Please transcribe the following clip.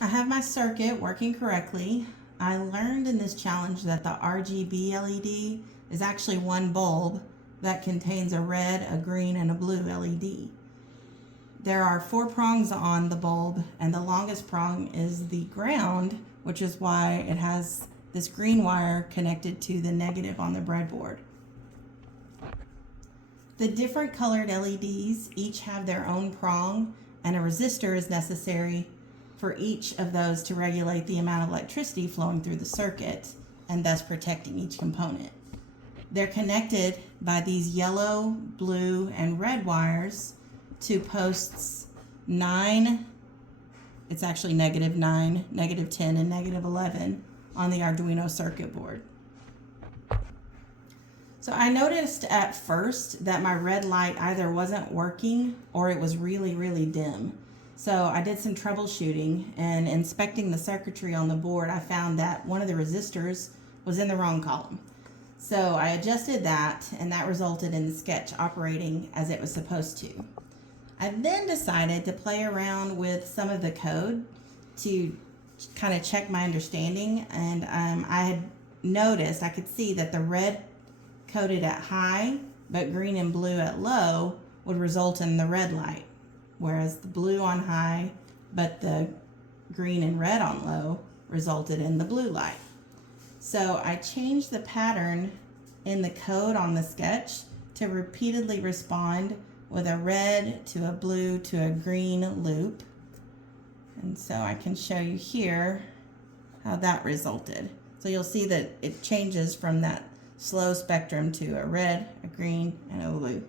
I have my circuit working correctly. I learned in this challenge that the RGB LED is actually one bulb that contains a red, a green, and a blue LED. There are 4 prongs on the bulb, and the longest prong is the ground, which is why it has this green wire connected to the negative on the breadboard. The different colored LEDs each have their own prong, and a resistor is necessary for each of those to regulate the amount of electricity flowing through the circuit and thus protecting each component. They're connected by these yellow, blue, and red wires to posts 9, it's actually -9, -10, and -11 on the Arduino circuit board. So I noticed at first that my red light either wasn't working or it was really, really dim. So I did some troubleshooting, and inspecting the circuitry on the board, I found that one of the resistors was in the wrong column. So I adjusted that, and that resulted in the sketch operating as it was supposed to. I then decided to play around with some of the code to kind of check my understanding, and I had noticed, I could see that the red coded at high but green and blue at low would result in the red light, whereas the blue on high but the green and red on low resulted in the blue light. So I changed the pattern in the code on the sketch to repeatedly respond with a red to a blue to a green loop. And so I can show you here how that resulted. So you'll see that it changes from that slow spectrum to a red, a green, and a blue.